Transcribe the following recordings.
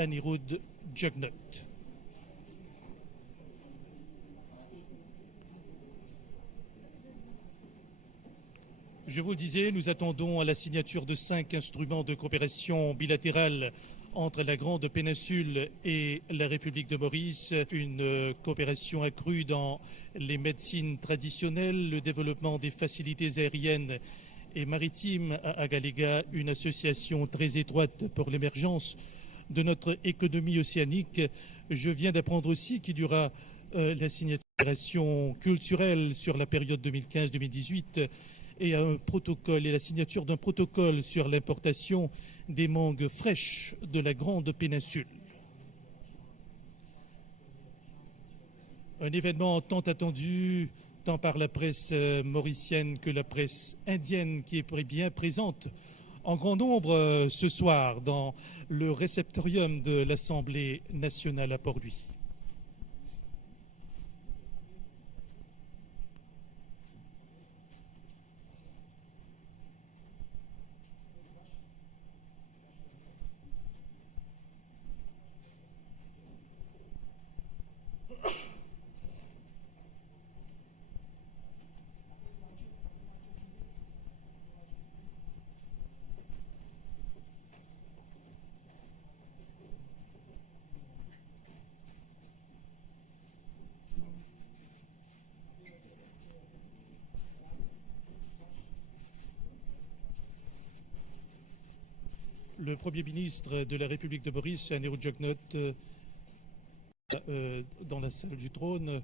Anirudh Jugnauth. Je vous le disais, nous attendons à la signature de 5 instruments de coopération bilatérale entre la Grande Péninsule et la République de Maurice, une coopération accrue dans les médecines traditionnelles, le développement des facilités aériennes et maritimes à Agalega, une association très étroite pour l'émergence de notre économie océanique. Je viens d'apprendre aussi qu'il y aura la signature culturelle sur la période 2015-2018 et un protocole et la signature d'un protocole sur l'importation des mangues fraîches de la Grande Péninsule. Un événement tant attendu, tant par la presse mauricienne que la presse indienne, qui est bien présente en grand nombre ce soir dans le réceptorium de l'Assemblée nationale à Port-Louis. Le Premier ministre de la République de Maurice, Anirudh Jugnauth, dans la salle du trône,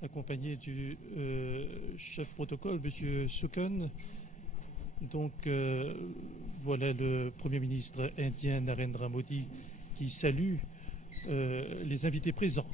accompagné du chef protocole, M. Sukan. Donc, voilà le Premier ministre indien, Narendra Modi, qui salue les invités présents.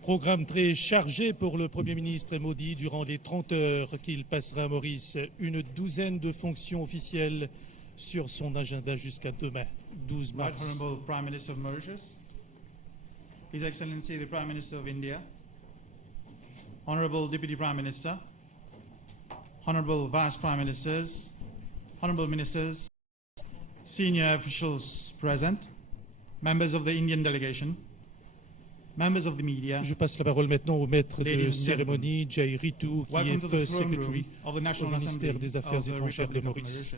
Programme très chargé pour le Premier ministre Modi durant les 30 heures qu'il passera à Maurice. Une douzaine de fonctions officielles sur son agenda jusqu'à demain, 12 mars. Right Honorable Prime Minister of Mauritius, His Excellency the Prime Minister of India, Honorable Deputy Prime Minister, Honorable Vice Prime Ministers, Honorable Ministers, senior officials present, members of the Indian delegation, members of the media. Je passe la parole maintenant au maître de cérémonie, Jai Ritu, qui est First Secretary au ministère des Affaires étrangères de Maurice.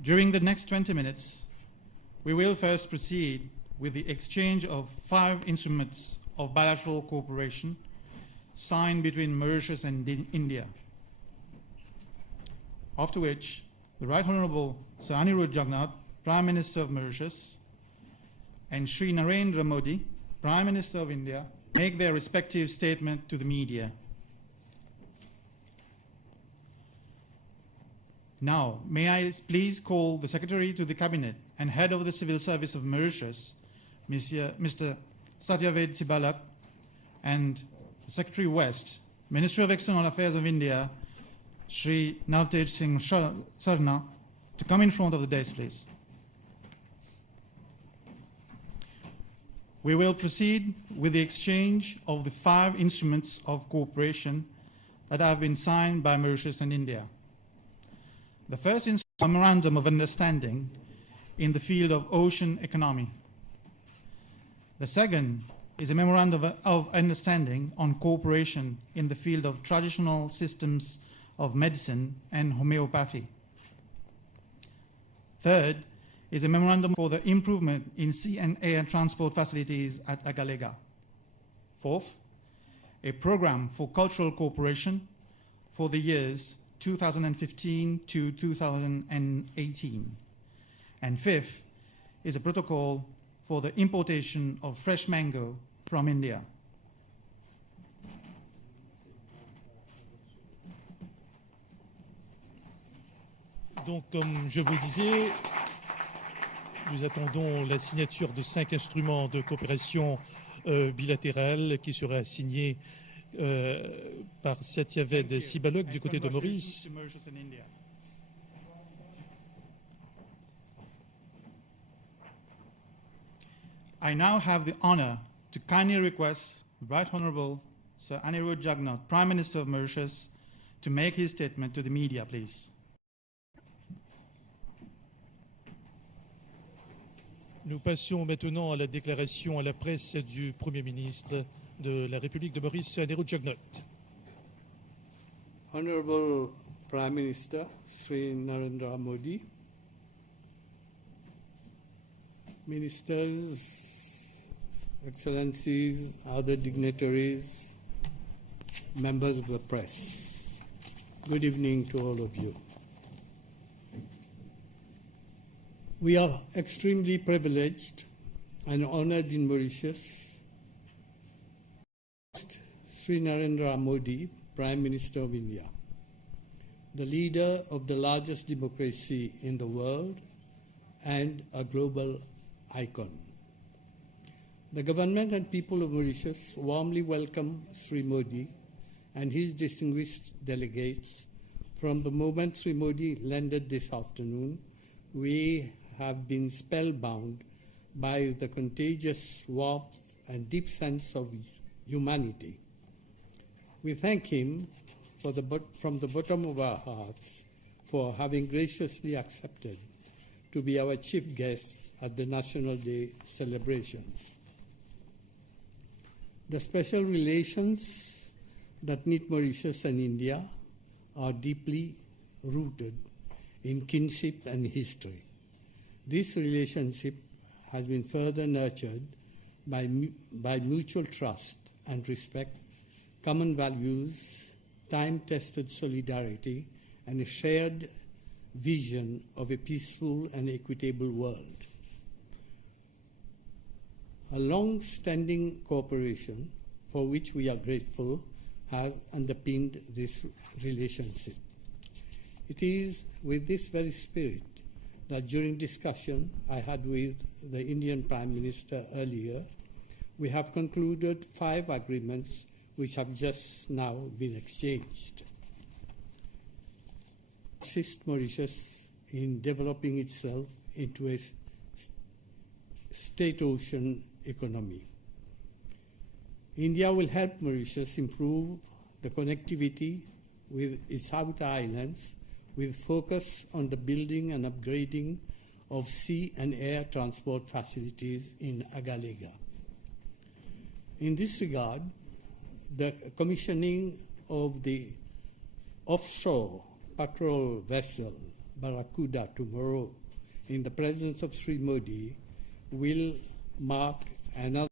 During the next 20 minutes, we will first proceed with the exchange of 5 instruments of bilateral cooperation signed between Mauritius and India. After which, the Right Honorable Sir Anirudh Jugnauth, Prime Minister of Mauritius, and Sri Narendra Modi, Prime Minister of India, make their respective statement to the media. Now, may I please call the Secretary to the Cabinet and Head of the Civil Service of Mauritius, Mr. Satyaved Sibalak, and Secretary West, Minister of External Affairs of India, Sri Navtej Singh Sarna, to come in front of the dais, please. We will proceed with the exchange of the 5 instruments of cooperation that have been signed by Mauritius and India. The first is a memorandum of understanding in the field of ocean economy. The second is a memorandum of understanding on cooperation in the field of traditional systems of medicine and homeopathy. Third is a memorandum for the improvement in sea and air transport facilities at Agalega. Fourth, a program for cultural cooperation for the years 2015 to 2018. And fifth is a protocol for the importation of fresh mango from India. Donc, comme je vous le disais, nous attendons la signature de 5 instruments de coopération bilatérale qui seraient signés par Satyaved Sibalok du côté de Maurice. I now have the honor to kindly request Right Honorable Sir Anirudh Jugnauth, Prime Minister of Mauritius, to make his statement to the media, please. Nous passions maintenant à la déclaration à la presse du Premier ministre de la République de Maurice, Anirudh Jugnauth. Honorable Prime Minister Sri Narendra Modi, Ministers, Excellencies, other dignitaries, members of the press, good evening to all of you. We are extremely privileged and honored in Mauritius. Sri Narendra Modi, Prime Minister of India, the leader of the largest democracy in the world and a global icon. The government and people of Mauritius warmly welcome Sri Modi and his distinguished delegates. From the moment Sri Modi landed this afternoon, we have been spellbound by the contagious warmth and deep sense of humanity. We thank him from the bottom of our hearts for having graciously accepted to be our chief guest at the National Day celebrations. The special relations that knit Mauritius and India are deeply rooted in kinship and history. This relationship has been further nurtured by mutual trust and respect, common values, time-tested solidarity, and a shared vision of a peaceful and equitable world. A long-standing cooperation, for which we are grateful, has underpinned this relationship. It is with this very spirit that during discussion I had with the Indian Prime Minister earlier, we have concluded 5 agreements which have just now been exchanged. Assist Mauritius in developing itself into a state ocean economy. India will help Mauritius improve the connectivity with its outer islands with focus on the building and upgrading of sea and air transport facilities in Agalega. In this regard, the commissioning of the offshore patrol vessel Barracuda tomorrow in the presence of Sri Modi will mark another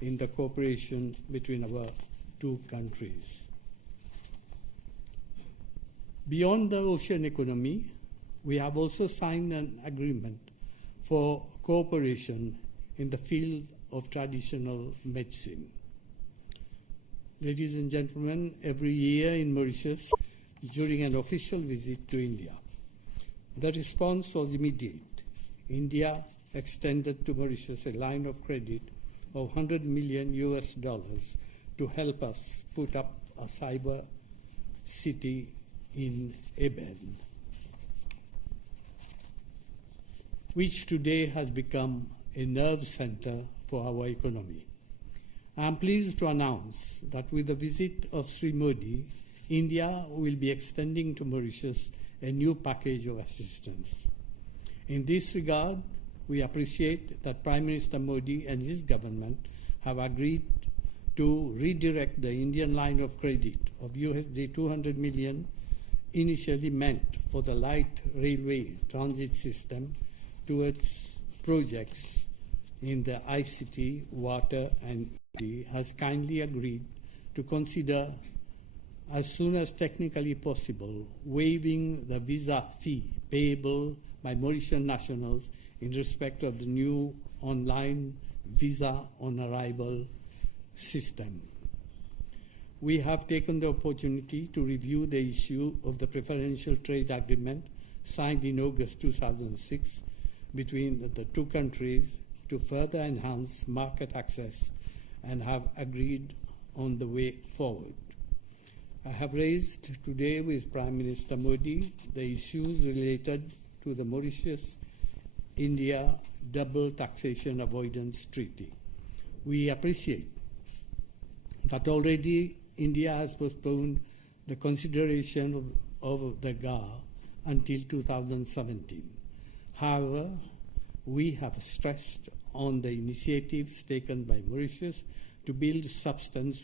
in the cooperation between our two countries. Beyond the ocean economy, we have also signed an agreement for cooperation in the field of traditional medicine. Ladies and gentlemen, every year in Mauritius, during an official visit to India, the response was immediate. India extended to Mauritius a line of credit of $100 million to help us put up a cyber city in Eben, which today has become a nerve center for our economy. I am pleased to announce that with the visit of Sri Modi, India will be extending to Mauritius a new package of assistance. In this regard, we appreciate that Prime Minister Modi and his government have agreed to redirect the Indian line of credit of $200 million initially meant for the light railway transit system towards projects in the ICT, water, and has kindly agreed to consider as soon as technically possible waiving the visa fee payable by Mauritian nationals in respect of the new online visa on arrival system. We have taken the opportunity to review the issue of the preferential trade agreement signed in August 2006 between the two countries to further enhance market access and have agreed on the way forward. I have raised today with Prime Minister Modi the issues related to the Mauritius-India Double Taxation Avoidance Treaty. We appreciate that already India has postponed the consideration of the GAA until 2017. However, we have stressed on the initiatives taken by Mauritius to build substance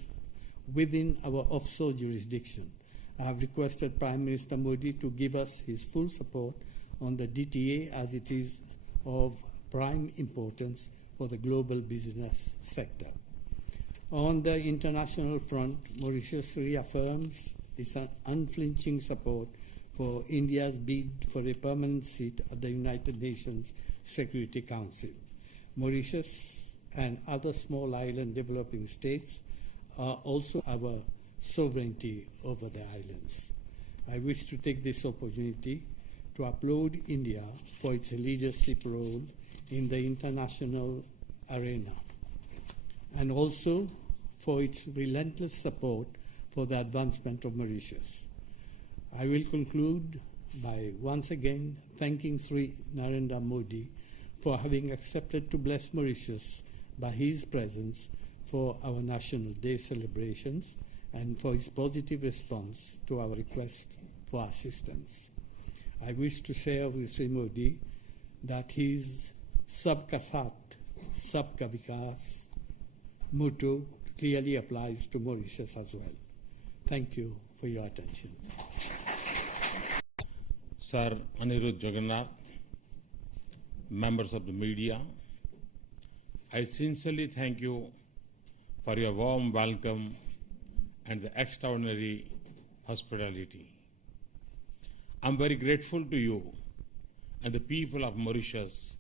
within our offshore jurisdiction. I have requested Prime Minister Modi to give us his full support on the DTA as it is of prime importance for the global business sector. On the international front, Mauritius reaffirms its unflinching support for India's bid for a permanent seat at the United Nations Security Council. Mauritius and other small island developing states are also our sovereignty over the islands. I wish to take this opportunity to applaud India for its leadership role in the international arena and also for its relentless support for the advancement of Mauritius. I will conclude by once again thanking Sri Narendra Modi for having accepted to bless Mauritius by his presence for our National Day celebrations and for his positive response to our request for assistance. I wish to share with Sri Modi that his Sabka Saath, Sabka Vikas motto clearly applies to Mauritius as well. Thank you for your attention. Sir Anirudh Jagannath, members of the media, I sincerely thank you for your warm welcome and the extraordinary hospitality. I'm very grateful to you and the people of Mauritius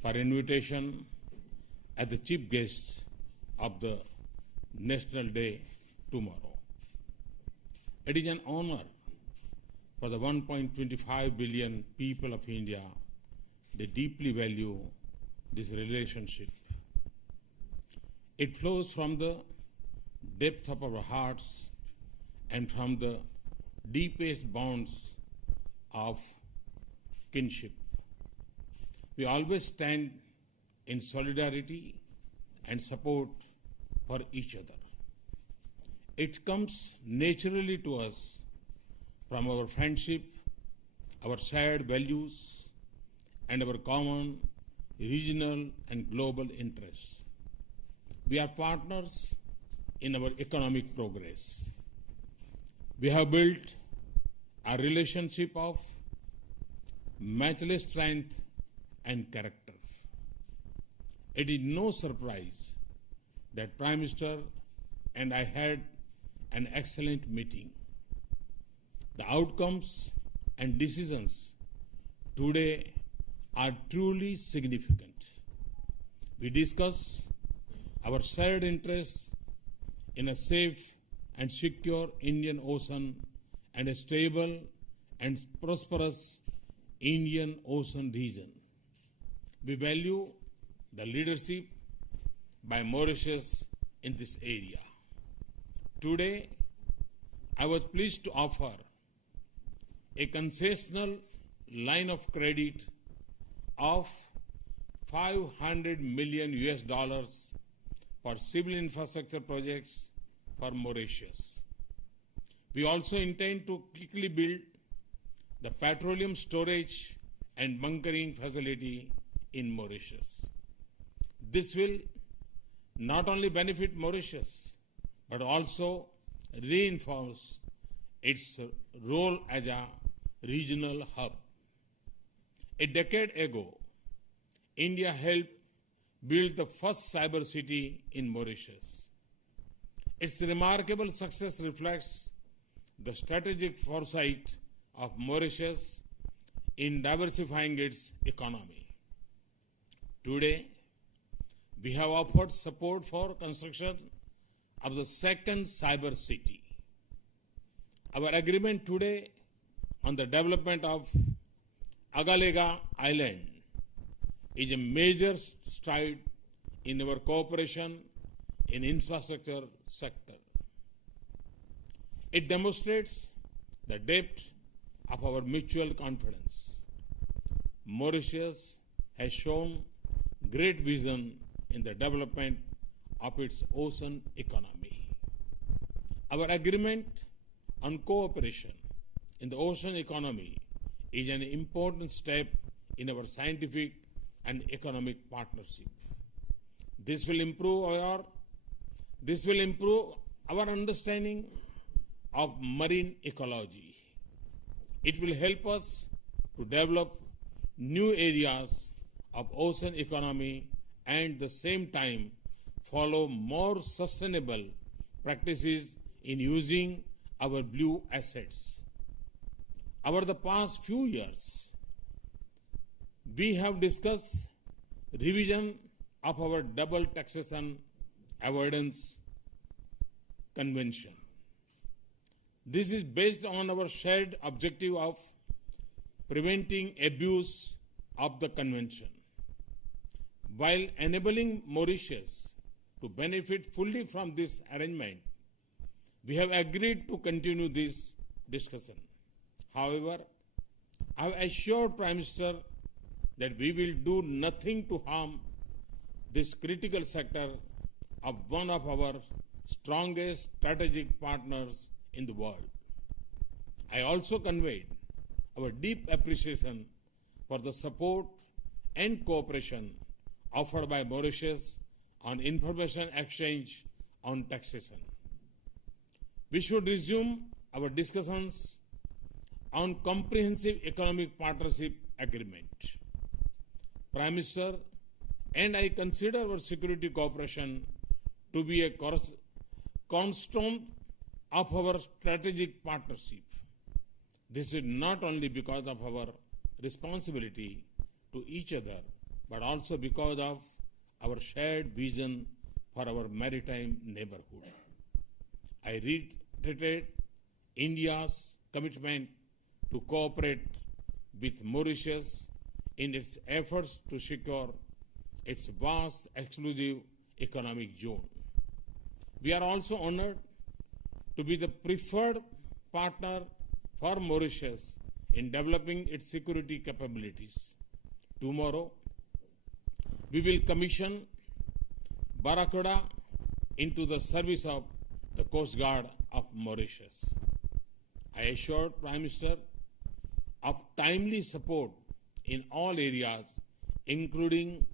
for invitation as the chief guests of the National Day tomorrow. It is an honor for the 1.25 billion people of India. They deeply value this relationship. It flows from the depth of our hearts and from the deepest bonds of kinship. We always stand in solidarity and support for each other. It comes naturally to us from our friendship, our shared values, and our common regional and global interests. We are partners in our economic progress. We have built a relationship of matchless strength and character. It is no surprise that Prime Minister and I had an excellent meeting. The outcomes and decisions today are truly significant. We discuss our shared interests in a safe and secure Indian Ocean and a stable and prosperous Indian Ocean region. We value the leadership by Mauritius in this area. Today, I was pleased to offer a concessional line of credit of $500 million for civil infrastructure projects for Mauritius. We also intend to quickly build the petroleum storage and bunkering facility in Mauritius. This will not only benefit Mauritius, but also reinforce its role as a regional hub. A decade ago, India helped build the first cyber city in Mauritius. Its remarkable success reflects the strategic foresight of Mauritius in diversifying its economy. Today, we have offered support for construction of the second cyber city. Our agreement today on the development of Agalega Island is a major stride in our cooperation in infrastructure sector. It demonstrates the depth of our mutual confidence. Mauritius has shown great vision in the development of its ocean economy. Our agreement on cooperation in the ocean economy is an important step in our scientific and economic partnership. This will improve our understanding of marine ecology. It will help us to develop new areas of ocean economy and at the same time follow more sustainable practices in using our blue assets. Over the past few years, we have discussed revision of our double taxation avoidance convention. This is based on our shared objective of preventing abuse of the convention, while enabling Mauritius to benefit fully from this arrangement. We have agreed to continue this discussion. However, I have assured Prime Minister that we will do nothing to harm this critical sector of one of our strongest strategic partners in the world. I also conveyed our deep appreciation for the support and cooperation offered by Mauritius on information exchange on taxation. We should resume our discussions on comprehensive economic partnership agreement. Prime Minister and I consider our security cooperation to be a cornerstone of our strategic partnership. This is not only because of our responsibility to each other, but also because of our shared vision for our maritime neighborhood. I reiterate India's commitment to cooperate with Mauritius in its efforts to secure its vast exclusive economic zone. We are also honored to be the preferred partner for Mauritius in developing its security capabilities. Tomorrow, we will commission Barracuda into the service of the Coast Guard of Mauritius. I assured Prime Minister of timely support in all areas, including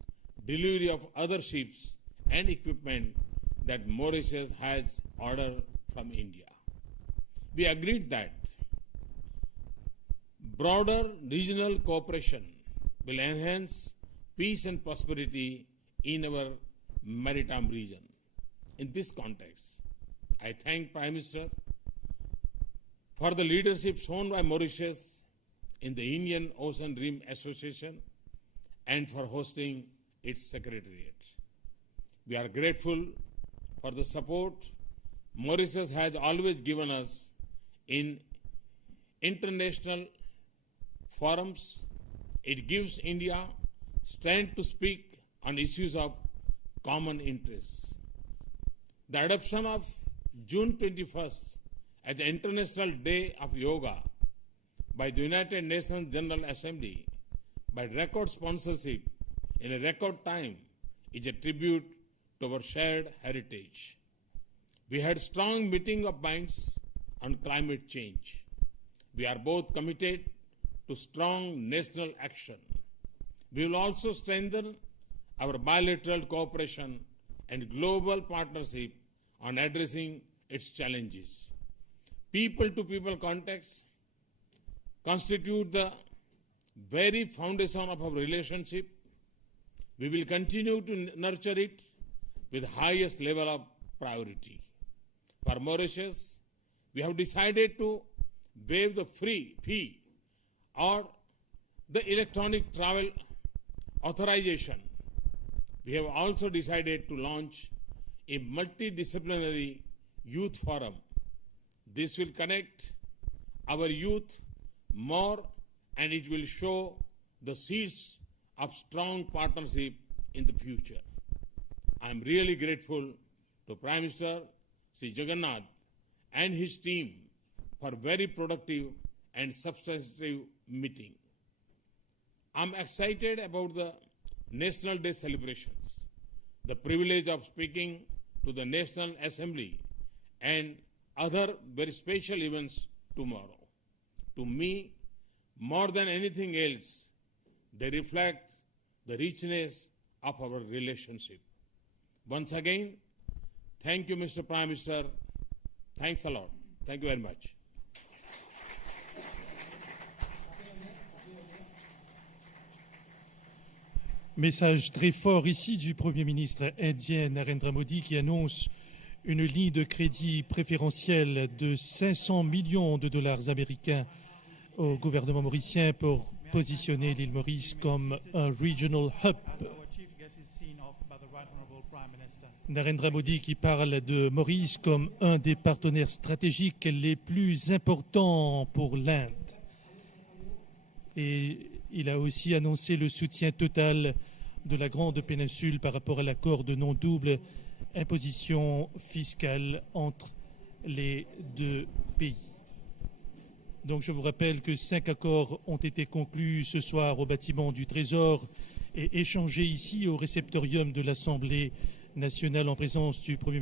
delivery of other ships and equipment that Mauritius has ordered from India. We agreed that broader regional cooperation will enhance peace and prosperity in our maritime region. In this context, I thank Prime Minister for the leadership shown by Mauritius in the Indian Ocean Rim Association and for hosting its secretariat. We are grateful for the support Mauritius has always given us in international forums. It gives India strength to speak on issues of common interest. The adoption of June 21st as the International Day of Yoga by the United Nations General Assembly by record sponsorship in a record time is a tribute to our shared heritage. We had strong meeting of minds on climate change. We are both committed to strong national action. We will also strengthen our bilateral cooperation and global partnership on addressing its challenges. People-to-people contacts constitute the very foundation of our relationship. We will continue to nurture it with highest level of priority. For Mauritius, we have decided to waive the free fee or the electronic travel authorization. We have also decided to launch a multidisciplinary youth forum. This will connect our youth more and it will show the seeds of strong partnership in the future. I am really grateful to Prime Minister Sri Jagannath and his team for very productive and substantive meeting. I'm excited about the National Day celebrations, the privilege of speaking to the National Assembly and other very special events tomorrow. To me, more than anything else, they reflect the richness of our relationship. Once again, thank you, Mr. Prime Minister. Thanks a lot. Thank you very much. Message très fort ici du Premier ministre indien Narendra Modi qui annonce une ligne de crédit préférentielle de 500 millions de dollars américains au gouvernement mauricien pour positionner l'île Maurice comme un regional hub. Narendra Modi qui parle de Maurice comme un des partenaires stratégiques les plus importants pour l'Inde. Et il a aussi annoncé le soutien total de la Grande Péninsule par rapport à l'accord de non-double imposition fiscale entre les deux pays. Donc je vous rappelle que 5 accords ont été conclus ce soir au bâtiment du Trésor et échangés ici au réceptorium de l'Assemblée nationale en présence du Premier ministre.